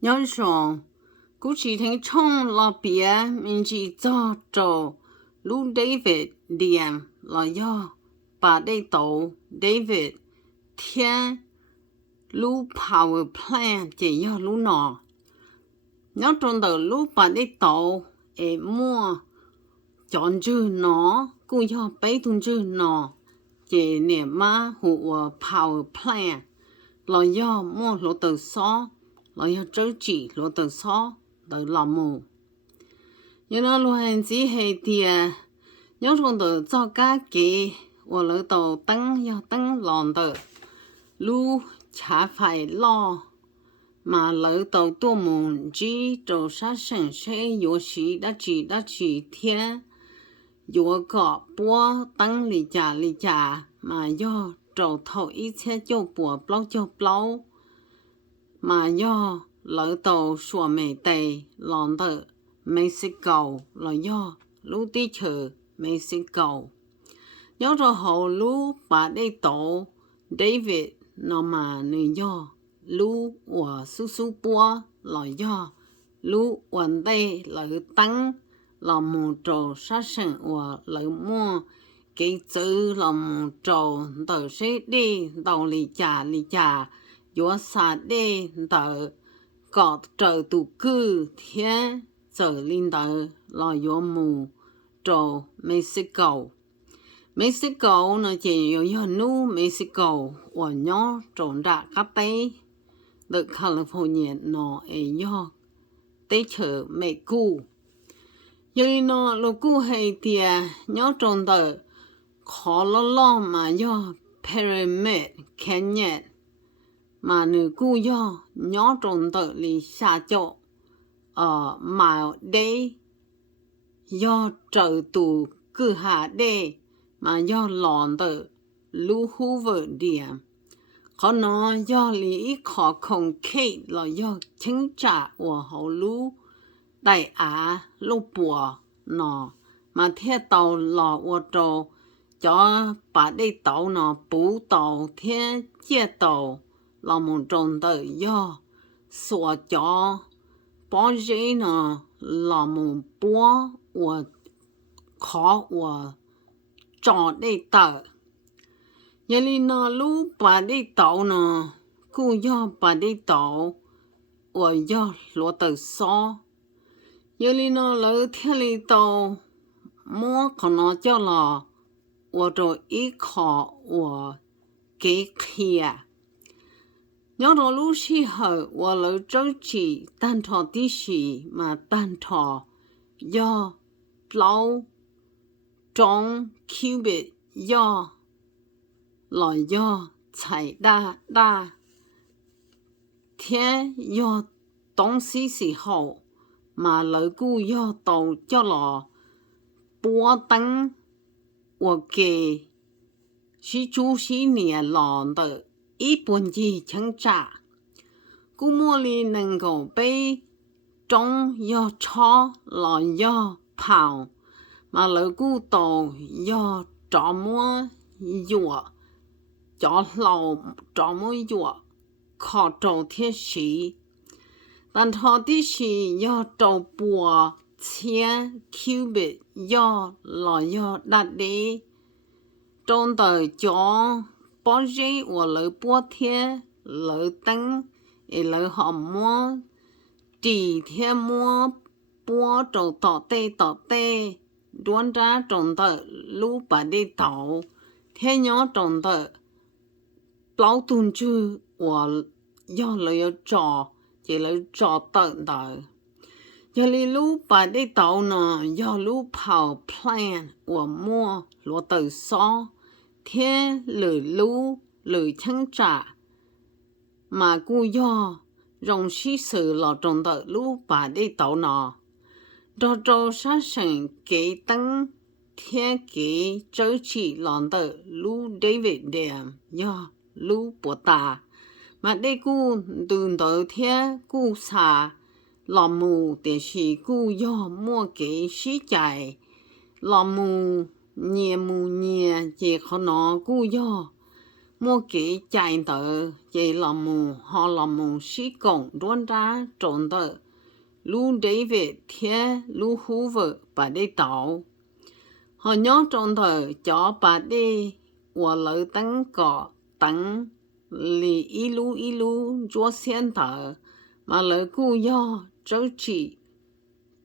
nhớ rằng cú chỉ thấy trong là bia mình chỉ cho trâu lũ David điểm là do bà đây tổ David thiên lũ power plant chỉ do lũ nọ nhớ trong đầu lũ bà đây tổ mua chọn chữ nó cũng do bấy thùng chữ nó chỉ niệm mà hụt power plant là do mua lỗ từ xó là do trớ chỉ lỗ từ xó từ lòng mù nhớ nó luôn hành gì hay thì nhớ trong từ cho cá kỹ và lỡ tàu tăng do tăng lòng từ lu chả phải lo mà lỡ tàu tua mù chỉ trâu sát sinh sẽ yếu sĩ đã chỉ thiên yếu có búa tăng lì chả mà do trâu thầu ít xe cho bao mà do lỡ tàu sủa mề tây lòng từ Mexico là do lũ tí chờ Mexico nhớ rồi hậu lũ bà đây tổ David nó mà nơi do lũ của su búa là do lũ quần đây lỡ tăng là một trò sát sinh và lỡ mua cái chữ là một trò tờ sẽ đi tàu lì chả yếu xa đi tờ có trở tụ cư thiên trở linh tờ là yếu mù trò Mexico nó chỉ yếu yếu nu Mexico và nhỏ trộn ra các tế được California nó yếu tế chờ mẹ cu nhưng nó lô cu hay tìa nhỏ trộn tờ khó lo mà do Pyramid Canyon mà nữ cu do nhỏ trộn tờ lì xa chỗ mà đây do trở tù cư hạ đây mà do lòn tờ lưu hú vợ điểm có nó do lý khó không kê là do chính trả của hậu lưu đại á lưu bùa nó mà thế tàu lò của trò cho bà đây tàu nó bú tàu thế chia tàu là một tròn tờ do sủa cho bỏ dễ nó là một búa và khó và trò đây tờ giờ li nó lú bà đây tàu nó cũng do bà đây tàu và do lúa tờ xó giờ li nó lỡ theo li tàu mua còn nó cho là và rồi ít khó và cái kia nhớ đó lúc xí hở và lỡ trớ chỉ tan thọ tí xì mà tan thọ do lâu trong cubit do là do chạy đa thiên do東西時候mà lỡ cu do tàu cho lò búa tăng và kề sĩ chú sĩ nè lòn tờ ít buồn gì chẳng trả cú mua li nâng cầu bê trong do cho là do phào mà lỡ cú tàu do trọ mua dùa cho lầu trọ mua dùa khó trầu thiết sĩ但thọ tí sĩ do trầu bùa千 cubit do là do đặt đi trong tờ cho bỏ dây và lỡ bó thiên lỡ tăng lỡ họ mua chỉ thiên mua bó trầu tỏ tê đoán ra trong tờ lũ bà đi tàu thiên nhỏ trong tờ bao tuần chư và do lỡ trò chỉ lỡ trò tận tờ giờ li lũ bà đi tàu nó do lũ power plant và mua lúa tờ xó thiên lử lũ lử chẳng trả mà cu do rong sĩ sự lọ trong tờ lũ bà đi tàu nó đó trâu sát sinh kế tăng thiên kế trớ chỉ lọn tờ lũ David điểm do lũ bố ta mà đây cu từ tờ thiên cu xà lọ mù để sĩ cu do mua kế sĩ chạy lọ mù nhẹ chỉ khó nó cu do mua kỹ chạy tờ về làm mù họ làm mù sĩ công đoán ra trốn tờ lu David thế lu Hoover bà đi tàu họ nhớ trốn tờ cho bà đi và lỡ tấn cọ tấn lì ý lu chúa sen tờ mà lỡ cu do trâu chỉ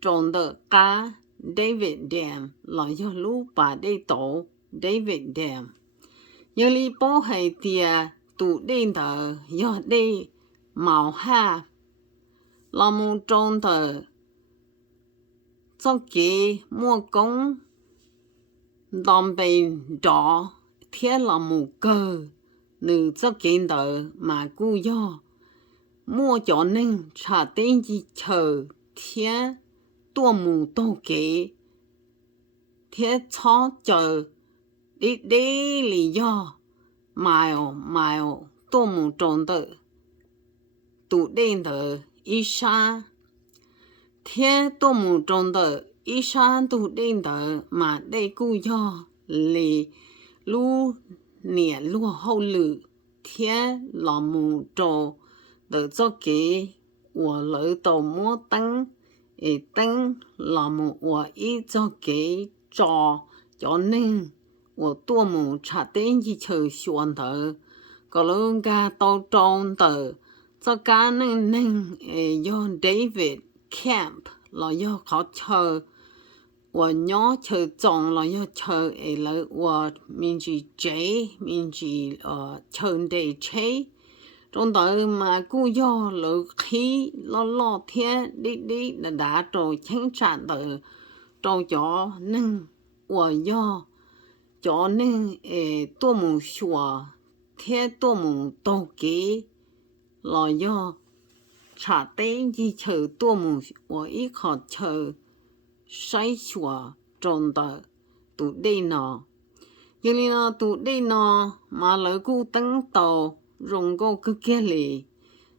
trốn tờ cá David Dam là do lu bà đi tàu David Dam giờ li bố hay tia tụ đen tờ giờ đi màu ha làm một trong tờ cho kế mua công làm bền đỏ thiết làm một cơ nữ cho kế tờ mà cu do mua cho nên trả tiền gì chờ thiết tua mù tô kế thiết cho chờ đi lý do mile tua mù trong tờ tụ đen tờ ý xa thế tua mù trong tờ ý xa tụ đen tờ mà đây cu do lì lu nè lu hậu lử thế là mù trò tờ cho kế và lỡ tàu mua tăng tăng là mù và ý cho kế cho nên và tua mù trả tiền gì chờ xuân tờ có lương ga tàu trong tờ cho cá nên do David Camp là do họ chờ và nhớ chờ chọn là do chờ là và mình chỉ chế mình chỉ chờ để chế trong đó mà cứ do lỡ khí lo thiên đi là đã rồi chính trạng từ trong chỗ nên và do cho nên tua mù xùa thế tua mù tô kỹ là do trả tiền gì chờ tua mù và ít họ chờ sai xùa trong tờ tụ đây nọ nhưng là tụ đây nọ mà lỡ cô tăng tàu rồng cô cứ kia lì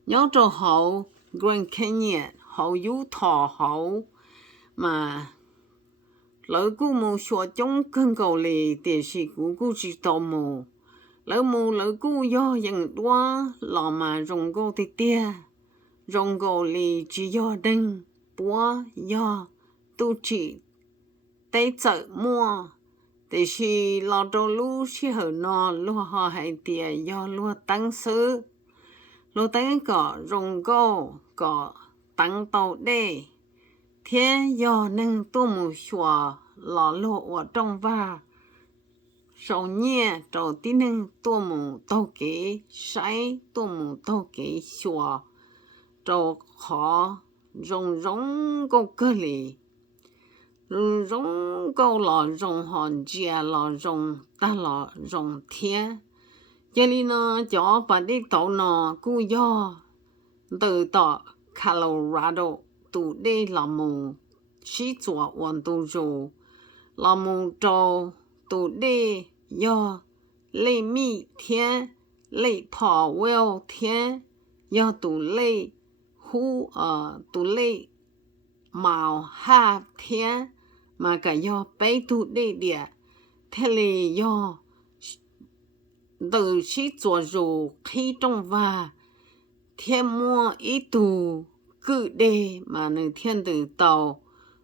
nhớ cho hậu Grand Canyon hậu Utah hậu mà lỡ cô mù xùa chống cơn cầu lì thì sĩ của cô chỉ tàu mù lỡ cô do dần đoá lò mà rồng cô thì tia rồng cô lì chỉ do đinh búa do tu chỉ tế chợ mua thì sĩ lò trâu lú sĩ hở nò lúa họ hay tia do lúa tăng sư lúa tăng có rồng cô có tăng tàu đê thế do nên tu mù xùa lò lộ ở trong va sau nhẹ đầu tiên nên tu mù tàu kế sai tu mù tàu kế xùa đầu khó rong câu cơ lì rong câu lò rong hòn chia lò rong ta lò rong thiên cho nên nó cho bà đi tàu nó cú do từ tàu Colorado tụ đi làm mù sĩ chùa hoàn tụ rù làm mù trâu tụ đi do lê mi thiên lê phò well thiên do tụ lê hu tụ lê màu ha thiên mà cả do bé tụ đi địa thế là do từ sĩ chùa rù khi trong và thiên mua ít tù cứ đi mà nơi thiên tử tàu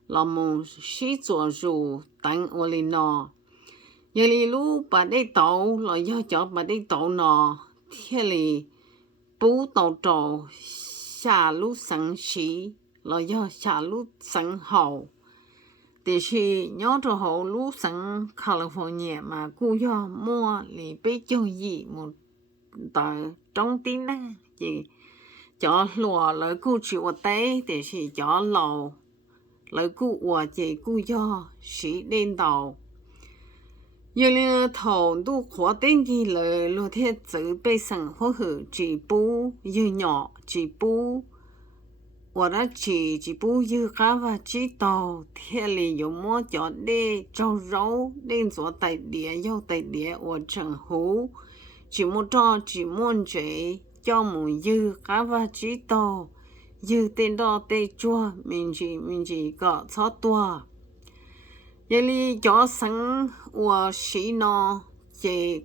là một sĩ chùa rù đánh ô lì nọ như lì lú bà đi tàu là do cho bà đi tàu nọ thiên lì bú tàu trò xả lú sẵn sĩ là do xả lú sẵn hậu thì khi nhớ cho hậu lú sẵn California mà cô do mua lì bế cho gì một tờ trong tin đó chị cho lùa lời cô chịu tế thì chỉ cho lầu lời cô của chị cô do sĩ đen đầu như là thầu tu khó tên gì lời lùa thiết tự bê sẵn hỗ hử chỉ bú như nhỏ chỉ bú và đã chỉ bú như cá và chỉ tàu thế là dùng mua cho đi trâu rấu đến chỗ tại địa do tại địa và chẳng hú chỉ mua cho chỉ muốn chế cho một dư cá và chỉ tàu dư tên đó tên chua mình chỉ có 6 tua vậy li cho sẵn và sĩ nó chỉ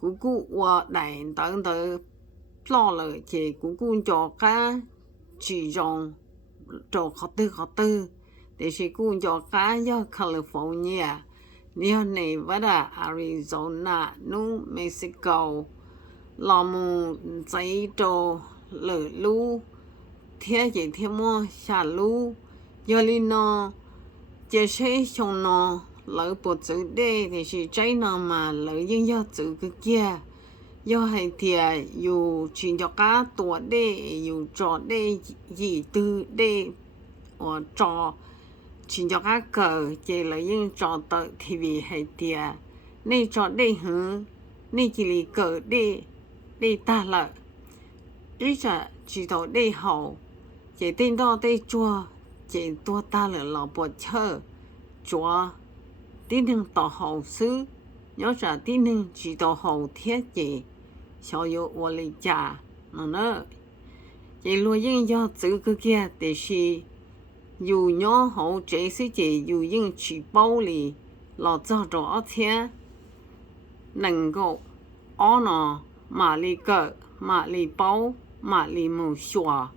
姑姑我来等的老了，这姑姑叫他集中做好多，但是姑叫他要 California，你要 Nevada、Arizona、New Mexico，老母在做了路，天热天么下路，要你呢，这些上呢。lỡ bộ chữ đê thì chỉ trái nào mà lỡ nhưng do chữ cái kia do hay thì dù chuyện cho cá tuổi đê dù trò đê gì tư đê or trò chuyện cho cá cờ chỉ lỡ nhưng trò tự thì vì hay thì nên trò đê hử nên chỉ là cờ đê đê ta lỡ ý là chỉ tổ đê hậu chỉ tên đó đê chua chỉ tua ta là lọ bộ chơi chua tín hình tổ hậu sư nhớ ra tín hình chỉ tổ hậu thiết gì sao yêu ô lý trả nó nữa chỉ luôn những do chữ cái kia để是有nhớ hậu这是chỉ有những chỉ bao lì lọ cho rõ thế能够ở nó mà lì cỡ mà lì bao mà lì mù xòa